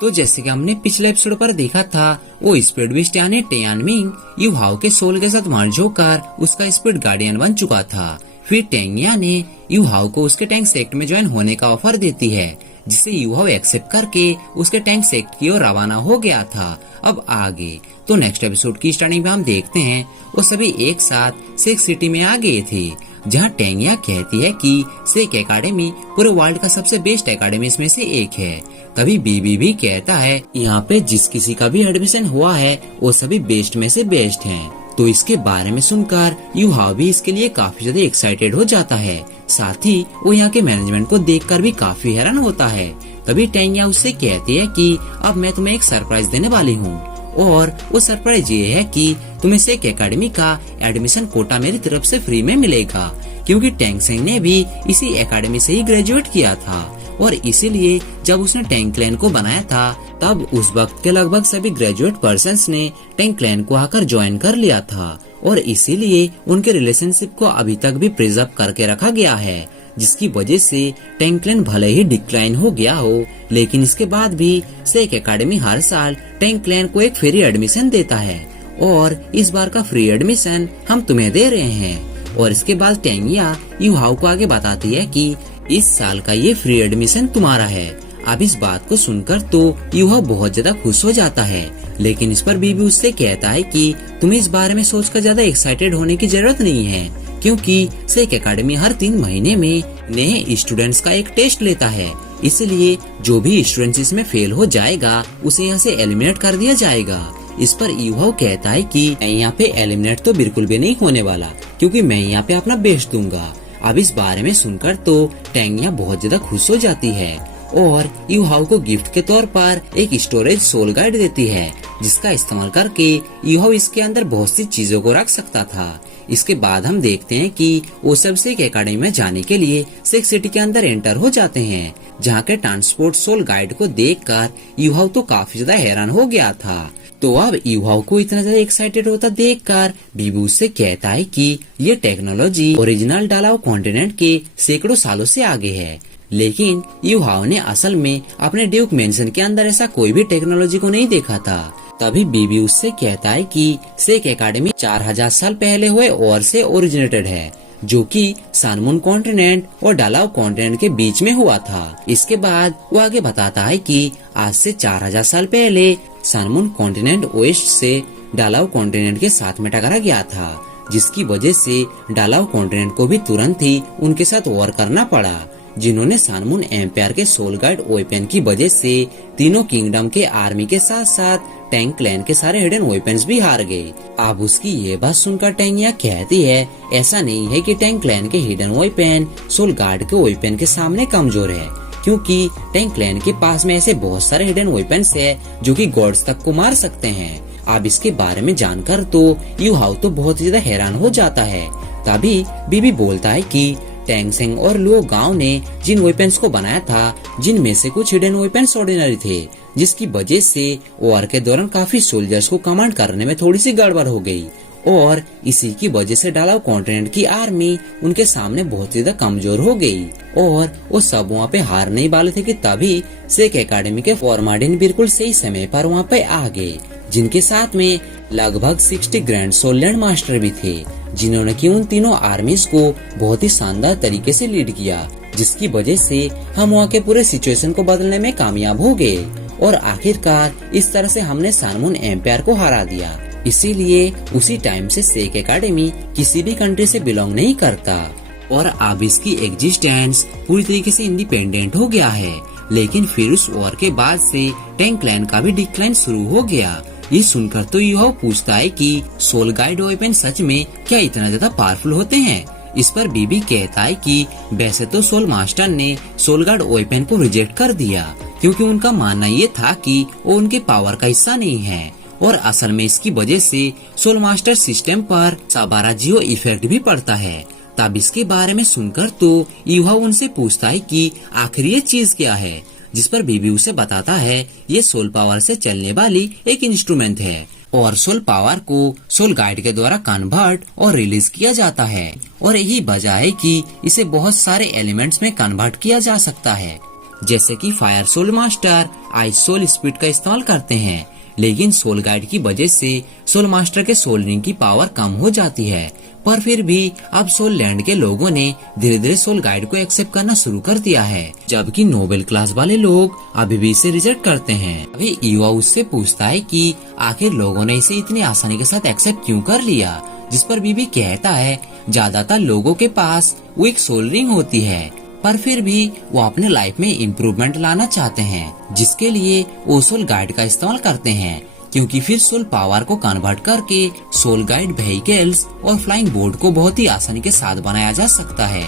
तो जैसे कि हमने पिछले एपिसोड पर देखा था, वो स्पीड बिस्ट यानी टियानमिंग युहाओ के सोल के साथ मर्ज होकर उसका स्पीड गार्डियन बन चुका था। फिर टेंगिया ने युहाओ को उसके टैंक सेक्ट में ज्वाइन होने का ऑफर देती है, जिसे युहाओ एक्सेप्ट करके उसके टैंक सेक्ट की ओर रवाना हो गया था। अब आगे तो नेक्स्ट एपिसोड की स्टार्टिंग में हम देखते हैं वो सभी एक साथ सेक सिटी में आ गए थे, जहाँ टेंगिया कहती है कि सेक एकेडमी पूरे वर्ल्ड का सबसे बेस्ट एकेडमी में से एक है। तभी बीबी भी कहता है यहाँ पे जिस किसी का भी एडमिशन हुआ है वो सभी बेस्ट में से बेस्ट हैं। तो इसके बारे में सुनकर युहाओ भी इसके लिए काफी ज्यादा एक्साइटेड हो जाता है। साथ ही वो यहाँ के मैनेजमेंट को देखकर भी काफी हैरान होता है। तभी टेंगिया उससे कहती है कि अब मैं तुम्हें एक सरप्राइज देने वाली हूँ, और वो सरप्राइज ये है कि तुम्हें सेक एकेडमी का एडमिशन कोटा मेरी तरफ से फ्री में मिलेगा, क्योंकि टेंग सेंग ने भी इसी एकेडमी से ही ग्रेजुएट किया था। और इसीलिए जब उसने टैंक क्लैन को बनाया था, तब उस वक्त के लगभग सभी ग्रेजुएट पर्सन्स ने टैंक क्लैन को आकर ज्वाइन कर लिया था, और इसीलिए उनके रिलेशनशिप को अभी तक भी प्रिजर्व करके रखा गया है, जिसकी वजह से टैंक क्लैन भले ही डिक्लाइन हो गया हो, लेकिन इसके बाद भी सेक एकेडमी हर साल टैंक क्लैन को एक फ्री एडमिशन देता है, और इस बार का फ्री एडमिशन हम तुम्हें दे रहे हैं। और इसके बाद टेंगिया युहाओ को आगे बताती है कि इस साल का ये फ्री एडमिशन तुम्हारा है। अब इस बात को सुनकर तो युहाओ बहुत ज्यादा खुश हो जाता है, लेकिन इस पर बीबी उससे कहता है कि तुम्हें इस बारे में सोचकर ज्यादा एक्साइटेड होने की जरूरत नहीं है, क्योंकि सेक एकेडमी हर 3 महीने में नए स्टूडेंट्स का एक टेस्ट लेता है। इसलिए जो भी स्टूडेंट्स इसमें फेल हो जाएगा उसे यहाँ से एलिमिनेट कर दिया जाएगा। इस पर युहाओ कहता है कि मैं यहाँ पे एलिमिनेट तो बिल्कुल भी नहीं होने वाला, क्योंकि मैं यहाँ पे अपना बेस्ट दूंगा। अब इस बारे में सुनकर तो टेंगिया बहुत ज्यादा खुश हो जाती है, और युहाओ को गिफ्ट के तौर पर एक स्टोरेज सोल गाइड देती है, जिसका इस्तेमाल करके युहाओ इसके अंदर बहुत सी चीजों को रख सकता था। इसके बाद हम देखते हैं कि वो सब सेक एकेडमी में जाने के लिए सेक सिटी के अंदर एंटर हो जाते हैं, जहाँ के ट्रांसपोर्ट सोल गाइड को देखकर युहाओ तो काफी ज्यादा हैरान हो गया था। तो अब युहाओ को इतना ज्यादा एक्साइटेड होता देखकर बीबू उससे कहता है कि ये टेक्नोलॉजी ओरिजिनल डालाओ कॉन्टिनेंट के सैकड़ों सालों से आगे है, लेकिन युहाओ ने असल में अपने ड्यूक मेंशन के अंदर ऐसा कोई भी टेक्नोलॉजी को नहीं देखा था। तभी बीबी उससे कहता है कि सेक एकेडमी 4000 साल पहले हुए और से ओरिजिनेटेड है, जो कि सानमून कॉन्टिनेंट और डालाओ कॉन्टिनेंट के बीच में हुआ था। इसके बाद वो आगे बताता है कि आज से 4000 साल पहले सानमून कॉन्टिनेंट ओएस्ट से डालाओ कॉन्टिनेंट के साथ में टकरा गया था, जिसकी वजह से डालाओ कॉन्टिनेंट को भी तुरंत ही उनके साथ वॉर करना पड़ा, जिन्होंने सानमून एम्पायर के सोल गाइड वेपन की वजह से तीनों किंगडम के आर्मी के साथ साथ टैंक क्लैन के सारे हिडन वेपन्स भी हार गए। अब उसकी ये बात सुनकर टेंगिया कहती है ऐसा नहीं है कि टैंक क्लैन के हिडन वेपन सोल गार्ड के वेपन के सामने कमजोर है, क्योंकि टैंक क्लैन के पास में ऐसे बहुत सारे हिडन वेपन्स है जो कि गॉड्स तक को मार सकते हैं। अब इसके बारे में जानकर तो युहाओ तो बहुत ज्यादा हैरान हो जाता है। तभी बीबी बोलता है कि टेंग सेंग और लुओ गांव ने जिन वेपन्स को बनाया था, जिनमें से कुछ हिडन वेपन्स ऑर्डिनरी थे, जिसकी वजह से वॉर के दौरान काफी सोल्जर्स को कमांड करने में थोड़ी सी गड़बड़ हो गई, और इसी की वजह से डालाओ कॉन्टिनेंट की आर्मी उनके सामने बहुत ज्यादा कमजोर हो गई, और वो सब वहाँ पे हार नहीं वाले थे कि तभी सेक एकेडमी के फॉर्माडिन बिल्कुल सही समय पर वहाँ पे आ गए, जिनके साथ में लगभग 60 ग्रैंड सोल लैंड मास्टर भी थे, जिन्होंने कि उन तीनों आर्मीज को बहुत ही शानदार तरीके से लीड किया, जिसकी वजह से हम वहाँ के पूरे सिचुएशन को बदलने में कामयाब हो गए, और आखिरकार इस तरह से हमने सानमून एम्पायर को हरा दिया। इसीलिए उसी टाइम से सेक एकेडमी किसी भी कंट्री से बिलोंग नहीं करता, और अब इसकी एग्जिस्टेंस पूरी तरीके से इंडिपेंडेंट हो गया है। लेकिन फिर उस वॉर के बाद से टैंक क्लैन का भी डिक्लाइन शुरू हो गया। ये सुनकर तो युहाओ पूछता है कि सोल गाइड वेपन सच में क्या इतना ज्यादा पावरफुल होते हैं। इस पर बीबी कहता है कि वैसे तो सोल मास्टर ने सोल गार्ड वेपन को रिजेक्ट कर दिया, क्योंकि उनका मानना ये था कि वो उनके पावर का हिस्सा नहीं है, और असल में इसकी वजह से सोल मास्टर सिस्टम पर साबाराजियो इफेक्ट भी पड़ता है। तब इसके बारे में सुनकर तो युहाओ उनसे पूछता है कि आखिर ये चीज क्या है, जिस पर बीबी उसे बताता है ये सोल पावर से चलने वाली एक इंस्ट्रूमेंट है, और सोल पावर को सोल गाइड के द्वारा कन्वर्ट और रिलीज किया जाता है, और यही वजह है कि इसे बहुत सारे एलिमेंट्स में कन्वर्ट किया जा सकता है। जैसे कि fire soul master, ice soul speed का इस्तेमाल करते हैं, लेकिन सोल गाइड की वजह से सोल मास्टर के सोल रिंग की पावर कम हो जाती है। पर फिर भी अब सोल लैंड के लोगों ने धीरे धीरे सोल गाइड को एक्सेप्ट करना शुरू कर दिया है, जबकि नोबेल क्लास वाले लोग अभी भी इसे रिजेक्ट करते हैं। अभी ईवा उससे पूछता है कि आखिर लोगों ने इसे इतनी आसानी के साथ एक्सेप्ट क्यों कर लिया, जिस पर बीबी कहता है ज्यादातर लोगों के पास वो एक सोल रिंग होती है, पर फिर भी वो अपने लाइफ में इम्प्रूवमेंट लाना चाहते हैं, जिसके लिए वो सोल गाइड का इस्तेमाल करते हैं, क्योंकि फिर सोल पावर को कन्वर्ट करके सोल गाइड व्हीकल्स और फ्लाइंग बोर्ड को बहुत ही आसानी के साथ बनाया जा सकता है।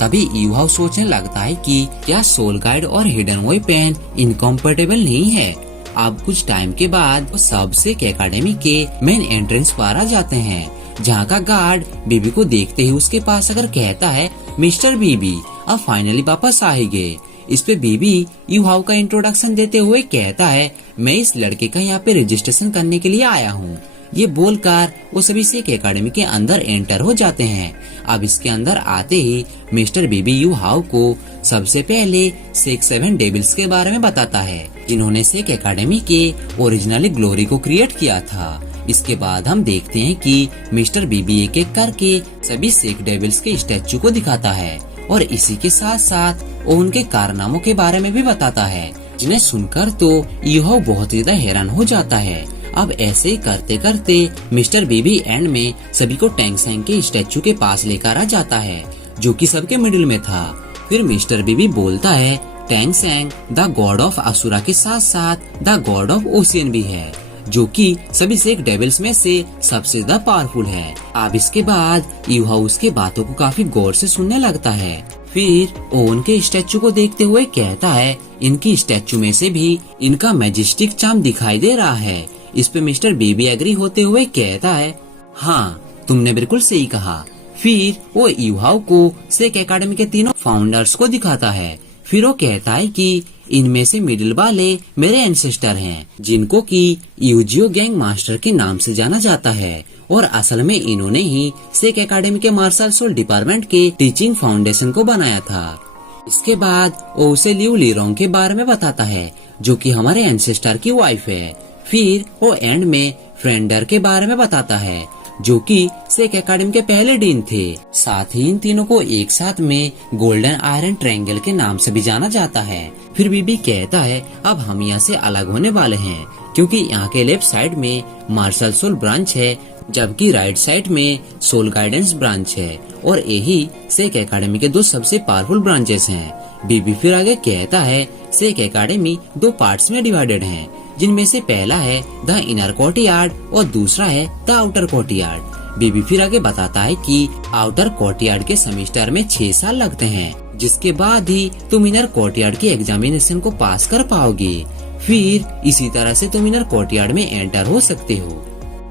तभी यूहाउ सोचने लगता है कि क्या सोल गाइड और हिडन वेपन इनकम्पेटेबल नहीं है। अब कुछ टाइम के बाद वो सब सिख एकेडमी के मेन एंट्रेंस पर आ जाते हैं, जहाँ का गार्ड बीबी को देखते ही उसके पास आकर कहता है, मिस्टर बीबी अब फाइनली वापस आ ही गए। इस पे बीबी यूहाउ का इंट्रोडक्शन देते हुए कहता है, मैं इस लड़के का यहाँ पे रजिस्ट्रेशन करने के लिए आया हूँ। ये बोलकर वो सभी सिख एकेडमी के अंदर एंटर हो जाते हैं। अब इसके अंदर आते ही मिस्टर बीबी यूहाउ को सबसे पहले सिख 7 डेविल्स के बारे में बताता है, जिन्होंने सिख एकेडमी के ओरिजिनली ग्लोरी को क्रिएट किया था। इसके बाद हम देखते हैं कि मिस्टर बीबी एक एक करके सभी सिख डेविल्स के स्टैचू को दिखाता है और इसी के साथ साथ वो उनके कारनामों के बारे में भी बताता है, जिन्हें सुनकर तो यूहाउ बहुत ज्यादा हैरान हो जाता है। अब ऐसे ही करते करते मिस्टर बीबी एंड में सभी को टैंग सैंग के स्टैचू के पास लेकर आ जाता है, जो कि सबके मिडिल में था। फिर मिस्टर बीबी बोलता है, Tang San the god of Asura के साथ साथ द गॉड ऑफ ओशियन भी है, जो कि सभी सिख डेविल्स में से सबसे ज्यादा पावरफुल है। अब इसके बाद यूहाउ उसके बातों को काफी गौर से सुनने लगता है। फिर वो उनके स्टैचू को देखते हुए कहता है, इनकी स्टैचू में से भी इनका मैजेस्टिक चार्म दिखाई दे रहा है। इस पे मिस्टर बीबी एग्री होते हुए कहता है, हाँ तुमने बिल्कुल सही कहा। फिर वो यूहाउ को सिख एकेडमी के तीनों फाउंडर्स को दिखाता है। फिर वो कहता है कि इनमें से मिडिल वाले मेरे एंसेस्टर हैं, जिनको कि यूजियो गैंग मास्टर के नाम से जाना जाता है, और असल में इन्होंने ही सिख एकेडमी के मार्शल सोल डिपार्टमेंट के टीचिंग फाउंडेशन को बनाया था। इसके बाद वो उसे लियू लीरोंग के बारे में बताता है, जो कि हमारे एंसेस्टर की वाइफ है। फिर वो एंड में फ्रेंडर के बारे में बताता है, जो कि सिख एकेडमी के पहले डीन थे। साथ ही इन तीनों को एक साथ में गोल्डन आयरन ट्रायंगल के नाम से भी जाना जाता है। फिर बीबी कहता है, अब हम यहाँ से अलग होने वाले हैं, क्योंकि यहाँ के लेफ्ट साइड में मार्शल सोल ब्रांच है, जबकि राइट साइड में सोल गाइडेंस ब्रांच है, और यही सिख एकेडमी के दो सबसे पावरफुल ब्रांचेस हैं। बीबी फिर आगे कहता है, सिख एकेडमी 2 पार्ट्स में डिवाइडेड है, जिनमें से पहला है द इनर कोर्टयार्ड और दूसरा है द आउटर कोर्टयार्ड। बीबी फिर आगे बताता है कि आउटर कोर्टयार्ड के सेमेस्टर में 6 साल लगते हैं, जिसके बाद ही तुम इनर कोर्टयार्ड की एग्जामिनेशन को पास कर पाओगे। फिर इसी तरह से तुम इनर कोर्टयार्ड में एंटर हो सकते हो।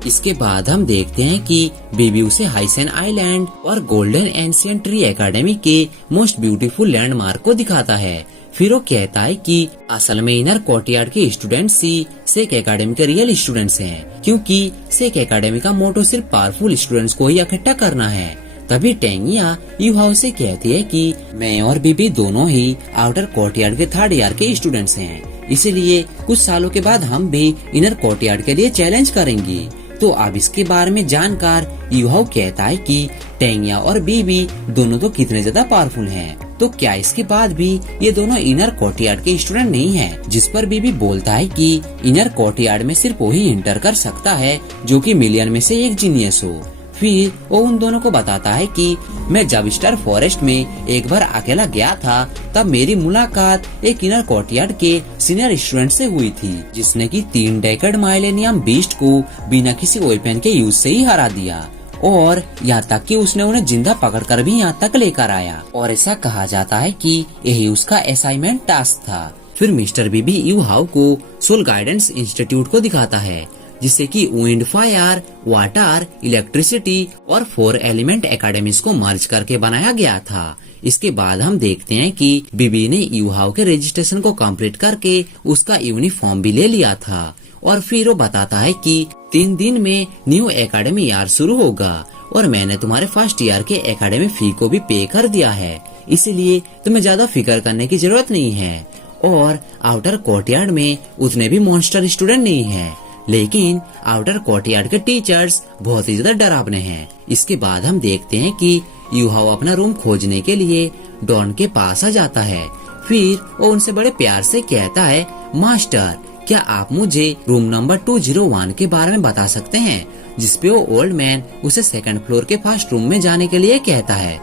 इसके बाद हम देखते हैं कि बीबी उसे हाइसेन आइलैंड और गोल्डन एंशिएंट ट्री एकेडमी के मोस्ट ब्यूटीफुल लैंडमार्क को दिखाता है। फिर वो कहता है कि असल में इनर कोर्टयार्ड के स्टूडेंट्स ही सिख एकेडमी के रियल स्टूडेंट्स हैं, क्योंकि सिख एकेडमी का मोटो सिर्फ पावरफुल स्टूडेंट्स को ही इकट्ठा करना है। तभी टेंगिया यूहाउ से कहती है कि मैं और बीबी दोनों ही आउटर कोर्टयार्ड के 3rd ईयर के स्टूडेंट्स हैं, इसीलिए कुछ सालों के बाद हम भी इनर कोर्टयार्ड के लिए चैलेंज करेंगे। तो अब इसके बारे में जानकर यूहाउ कहता है कि टेंगिया और बीबी दोनों तो कितने ज्यादा पावरफुल हैं, तो क्या इसके बाद भी ये दोनों इनर कोर्टयार्ड के स्टूडेंट नहीं हैं? जिस पर बीबी बोलता है कि इनर कोर्टयार्ड में सिर्फ वही इंटर कर सकता है जो कि मिलियन में से एक जीनियस हो। फिर वो उन दोनों को बताता है कि मैं जब स्टार फॉरेस्ट में एक बार अकेला गया था, तब मेरी मुलाकात एक इनर कोर्टयार्ड के सीनियर स्टूडेंट से हुई थी, जिसने कि 3 डेकेड माइलेनियम बीस्ट को बिना किसी वेपन के यूज से ही हरा दिया, और यहाँ तक कि उसने उन्हें जिंदा पकड़कर भी यहाँ तक लेकर आया। और ऐसा कहा जाता है कि यही उसका असाइनमेंट टास्क था। फिर मिस्टर बीबी यूहाउ को सोल गाइडेंस इंस्टीट्यूट को दिखाता है, जिससे कि विंड, फायर, वाटर, इलेक्ट्रिसिटी और 4 एलिमेंट एकेडमीज को मर्ज करके बनाया गया था। इसके बाद हम देखते हैं कि बीबी ने यूहाउ के रजिस्ट्रेशन को कंप्लीट करके उसका यूनिफॉर्म भी ले लिया था, और फिर वो बताता है कि 3 दिन में न्यू एकेडमी ईयर शुरू होगा, और मैंने तुम्हारे फर्स्ट ईयर के एकेडमी फी को भी पे कर दिया है, इसीलिए तुम्हें ज्यादा फिक्र करने की जरूरत नहीं है। और आउटर कोर्टयार्ड में उतने भी मॉन्स्टर स्टूडेंट नहीं है, लेकिन आउटर कोर्टयार्ड के टीचर्स बहुत ही ज्यादा डरावने हैं। इसके बाद हम देखते हैं कि यूहाओ अपना रूम खोजने के लिए डॉन के पास आ जाता है। फिर वो उनसे बड़े प्यार से कहता है, मास्टर क्या आप मुझे रूम नंबर 201 के बारे में बता सकते हैं, जिसपे वो ओल्ड मैन उसे सेकंड फ्लोर के फर्स्ट रूम में जाने के लिए कहता है।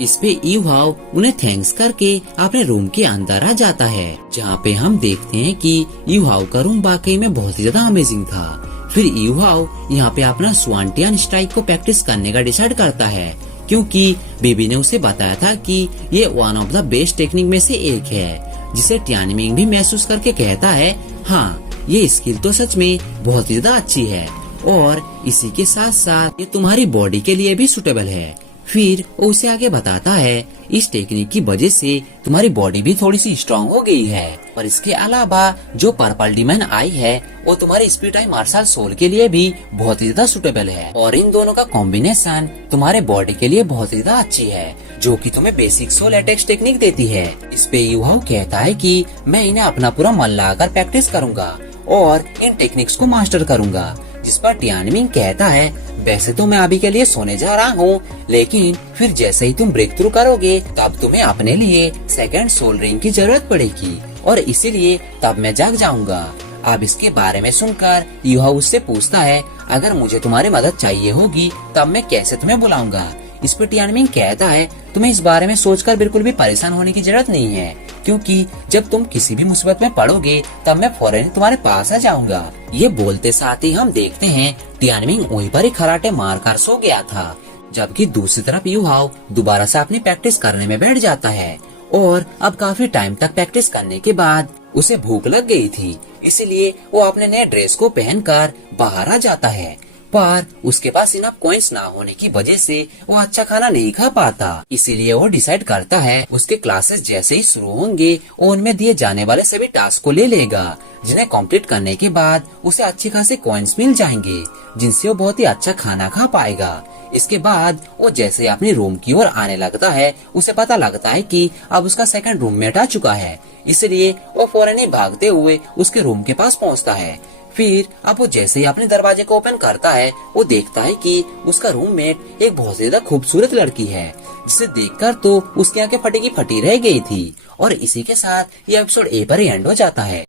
इस पे यूहाओ उन्हें थैंक्स करके अपने रूम के अंदर आ जाता है, जहाँ पे हम देखते हैं कि यूहाओ का रूम वाकई में बहुत ही ज्यादा अमेजिंग था। फिर यूहाओ यहाँ पे अपना स्वांटियन स्ट्राइक को प्रैक्टिस करने का डिसाइड करता है, क्योंकि बेबी ने उसे बताया था कि ये one of the best technique में से एक है, जिसे टियानमिंग भी महसूस करके कहता है, हाँ ये स्किल तो सच में बहुत ही ज्यादा अच्छी है और इसी के साथ साथ ये तुम्हारी बॉडी के लिए भी सुटेबल है। फिर वो उसे आगे बताता है, इस टेक्निक की वजह से तुम्हारी बॉडी भी थोड़ी सी स्ट्रांग हो गई है, और इसके अलावा जो पर्पल डीमन आई है वो तुम्हारे स्पिरिट आई मार्शल सोल के लिए भी बहुत ही ज्यादा सुटेबल है, और इन दोनों का कॉम्बिनेशन तुम्हारे बॉडी के लिए बहुत ही ज्यादा अच्छी है, जो कि तुम्हें बेसिक सोल अटैक्स टेक्निक देती है। इस पे यूहाओ कहता है कि मैं इन्हें अपना पूरा मन लगाकर प्रैक्टिस करूंगा और इन टेक्निक्स को मास्टर करूंगा। जिस पर टियानमिंग कहता है, वैसे तो मैं अभी के लिए सोने जा रहा हूँ, लेकिन फिर जैसे ही तुम ब्रेक थ्रू करोगे तब तुम्हें अपने लिए सेकंड सोल रिंग की जरूरत पड़ेगी, और इसीलिए तब मैं जाग जाऊंगा। अब इसके बारे में सुनकर यूहाओ उससे पूछता है, अगर मुझे तुम्हारी मदद चाहिए होगी तब मैं कैसे तुम्हें बुलाऊंगा। इस पर टियानमिंग कहता है, तुम्हें इस बारे में सोचकर बिल्कुल भी परेशान होने की जरूरत नहीं है, क्योंकि जब तुम किसी भी मुसीबत में पड़ोगे तब मैं फौरन तुम्हारे पास आ जाऊंगा। ये बोलते साथ ही हम देखते हैं टियानमिंग वहीं पर ही खराटे मारकर सो गया था, जबकि दूसरी तरफ यूहाओ दोबारा से अपनी प्रैक्टिस करने में बैठ जाता है, और अब काफी टाइम तक प्रैक्टिस करने के बाद उसे भूख लग गई थी, इसलिए वो अपने नए ड्रेस को पहनकर बाहर आ जाता है, पर उसके पास इनफ कॉइंस ना होने की वजह से वो अच्छा खाना नहीं खा पाता। इसीलिए वो डिसाइड करता है उसके क्लासेस जैसे ही शुरू होंगे वो उनमें दिए जाने वाले सभी टास्क को ले लेगा, जिन्हें कंप्लीट करने के बाद उसे अच्छे खासे कॉइंस मिल जाएंगे, जिनसे वो बहुत ही अच्छा खाना खा पाएगा। इसके बाद वो जैसे अपने रूम की ओर आने लगता है, उसे पता लगता है कि अब उसका सेकंड रूममेट आ चुका है, इसलिए वो फौरन ही भागते हुए उसके रूम के पास पहुंचता है। फिर अब वो जैसे ही अपने दरवाजे को ओपन करता है, वो देखता है कि उसका रूममेट एक बहुत ज्यादा खूबसूरत लड़की है, जिसे देखकर तो उसकी आंखें फटी की फटी रह गई थी। और इसी के साथ ये एपिसोड ए पर ही एंड हो जाता है।